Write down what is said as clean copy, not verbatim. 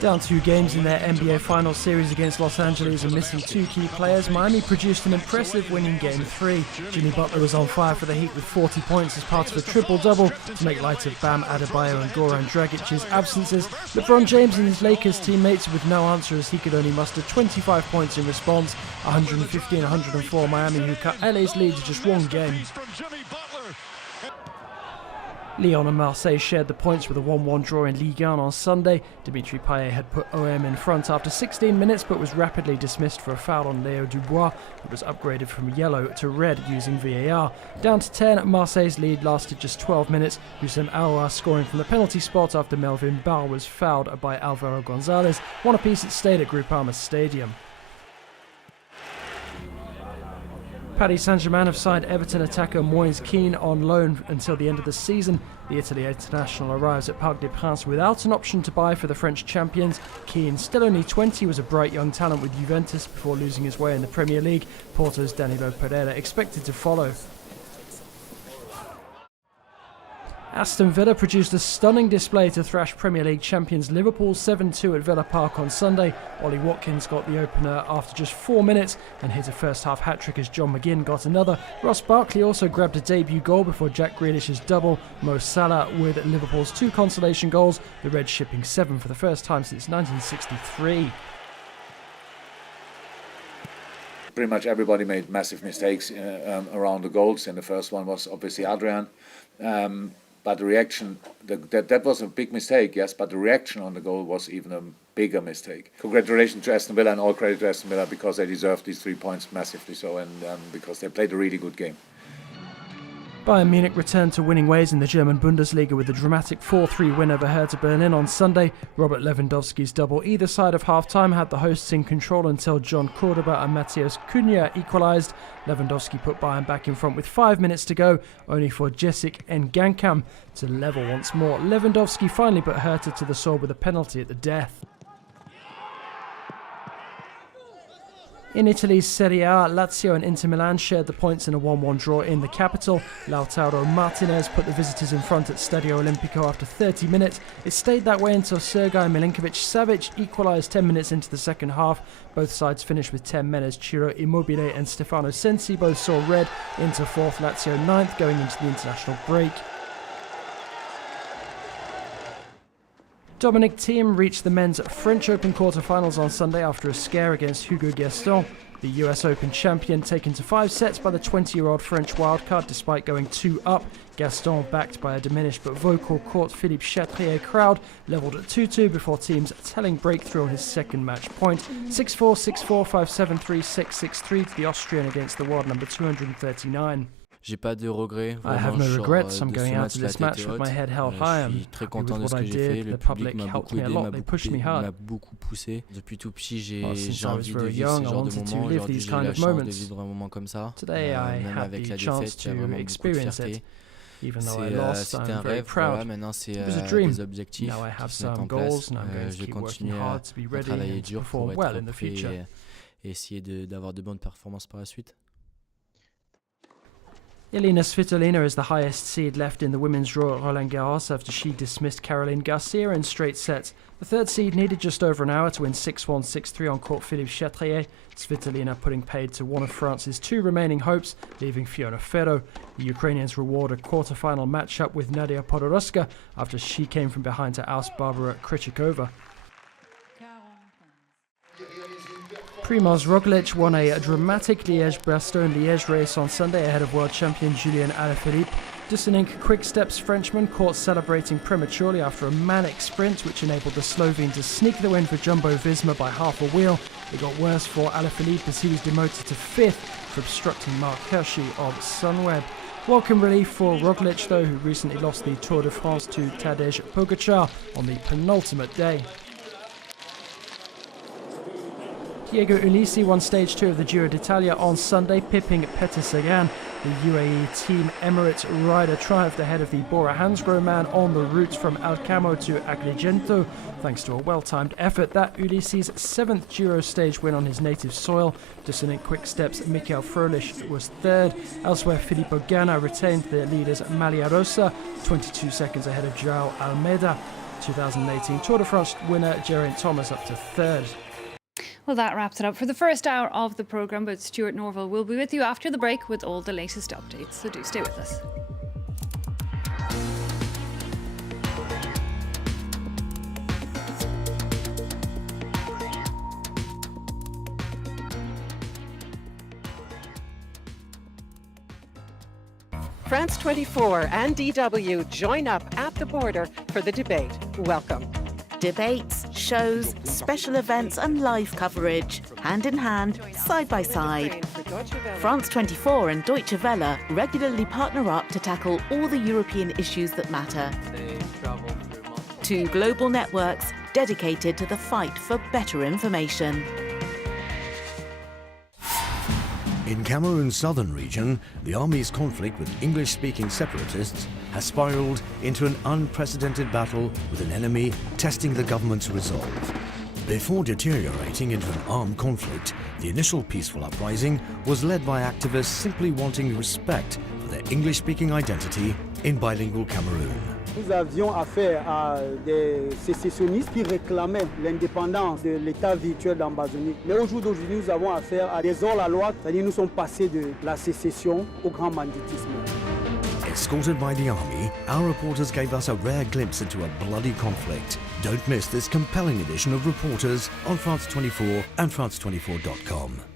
Down 2 games in their NBA Finals series against Los Angeles and missing 2 key players, Miami produced an impressive win in Game 3. Jimmy Butler was on fire for the Heat with 40 points as part of a triple-double to make light of Bam Adebayo and Goran Dragic's absences. LeBron James and his Lakers teammates with no answer as he could only muster 25 points in response. 115-104 Miami, who cut LA's lead to just 1 game. Lyon and Marseille shared the points with a 1-1 draw in Ligue 1 on Sunday. Dimitri Payet had put OM in front after 16 minutes but was rapidly dismissed for a foul on Léo Dubois. It was upgraded from yellow to red using VAR. Down to 10, Marseille's lead lasted just 12 minutes. Houssem Aouar scoring from the penalty spot after Melvin Barr was fouled by Alvaro Gonzalez. One apiece it stayed at Groupama Stadium. Paris Saint-Germain have signed Everton attacker Moise Kean on loan until the end of the season. The Italy international arrives at Parc des Princes without an option to buy for the French champions. Kean, still only 20, was a bright young talent with Juventus before losing his way in the Premier League. Porto's Danilo Pereira expected to follow. Aston Villa produced a stunning display to thrash Premier League champions Liverpool 7-2 at Villa Park on Sunday. Ollie Watkins got the opener after just 4 minutes and hit a first-half hat-trick as John McGinn got another. Ross Barkley also grabbed a debut goal before Jack Grealish's double. Mo Salah with Liverpool's 2 consolation goals, the Reds shipping 7 for the first time since 1963. Pretty much everybody made massive mistakes around the goals, and the first one was obviously Adrian. But the reaction, that was a big mistake, yes, but the reaction on the goal was even a bigger mistake. Congratulations to Aston Villa and all credit to Aston Villa because they deserved these 3 points massively so, and because they played a really good game. Bayern Munich returned to winning ways in the German Bundesliga with a dramatic 4-3 win over Hertha Berlin on Sunday. Robert Lewandowski's double either side of half-time had the hosts in control until John Cordoba and Matheus Cunha equalised. Lewandowski put Bayern back in front with 5 minutes to go, only for Jessic Ngankam to level once more. Lewandowski finally put Hertha to the sword with a penalty at the death. In Italy's Serie A, Lazio and Inter Milan shared the points in a 1-1 draw in the capital. Lautaro Martinez put the visitors in front at Stadio Olimpico after 30 minutes. It stayed that way until Sergej Milinkovic-Savic equalised 10 minutes into the second half. Both sides finished with 10 men as Ciro Immobile and Stefano Sensi both saw red. Inter 4th, Lazio 9th going into the international break. Dominic Thiem reached the men's French Open quarterfinals on Sunday after a scare against Hugo Gaston. The US Open champion taken to 5 sets by the 20-year-old French wildcard despite going 2 up. Gaston, backed by a diminished but vocal court Philippe Chatrier crowd, levelled at 2-2 before Thiem's telling breakthrough on his second match point. 6-4, 6-4, 5-7, 3-6, 6-3 to the Austrian against the world number 239. I have no regrets. I'm going out to this match with my head held high. I'm happy with what I did. The public helped me a lot. They pushed me hard. Since I was very young, I wanted to live these kind of moments. Today I had the chance to experience it. Even though I lost, I'm very proud. It was a dream. Now I have some goals and I'm going to keep working hard to be ready and to perform well in the future. Elina Svitolina is the highest seed left in the women's draw at Roland Garros after she dismissed Caroline Garcia in straight sets. The third seed needed just over an hour to win 6-1, 6-3 on court Philippe Chatrier. Svitolina putting paid to one of France's 2 remaining hopes, leaving Fiona Ferro. The Ukrainians reward a quarter-final matchup with Nadia Podoroska after she came from behind to oust Barbara Krejcikova. Primoz Roglic won a dramatic Liège-Bastogne-Liège race on Sunday ahead of world champion Julien Alaphilippe. Dissonant Quick-Step's Frenchman caught celebrating prematurely after a manic sprint which enabled the Slovene to sneak the win for Jumbo-Visma by half a wheel. It got worse for Alaphilippe as he was demoted to 5th for obstructing Mark Hirschi of Sunweb. Welcome relief for Roglic though, who recently lost the Tour de France to Tadej Pogačar on the penultimate day. Diego Ulissi won stage 2 of the Giro d'Italia on Sunday, pipping Peter Sagan. The UAE Team Emirates rider triumphed ahead of the Bora Hansgrohe man on the route from Alcamo to Agrigento, thanks to a well-timed effort. That Ulissi's 7th Giro stage win on his native soil. Dissonant Quick-Step's Michael Froelich was 3rd. Elsewhere, Filippo Ganna retained the leaders Maglia Rosa, 22 seconds ahead of João Almeida. 2018 Tour de France winner Geraint Thomas up to third. Well, that wraps it up for the first hour of the programme, but Stuart Norville will be with you after the break with all the latest updates, so do stay with us. France 24 and DW join up at the border for the debate. Welcome. Debates, shows, special events and live coverage, hand in hand, side by side. France 24 and Deutsche Welle regularly partner up to tackle all the European issues that matter. Two global networks dedicated to the fight for better information. In Cameroon's southern region, the army's conflict with English-speaking separatists has spiraled into an unprecedented battle with an enemy testing the government's resolve. Before deteriorating into an armed conflict, the initial peaceful uprising was led by activists simply wanting respect for their English-speaking identity in bilingual Cameroon. Nous avions affaire à des sécessionnistes qui réclamaient l'indépendance de l'État virtuel d'Ambazonie. Mais au jour d'aujourd'hui, nous avons affaire à des hors-la-loi, c'est-à-dire nous sommes passés de la sécession au grand banditisme. Escorted by the army, our reporters gave us a rare glimpse into a bloody conflict. Don't miss this compelling edition of Reporters on France 24 and France24.com.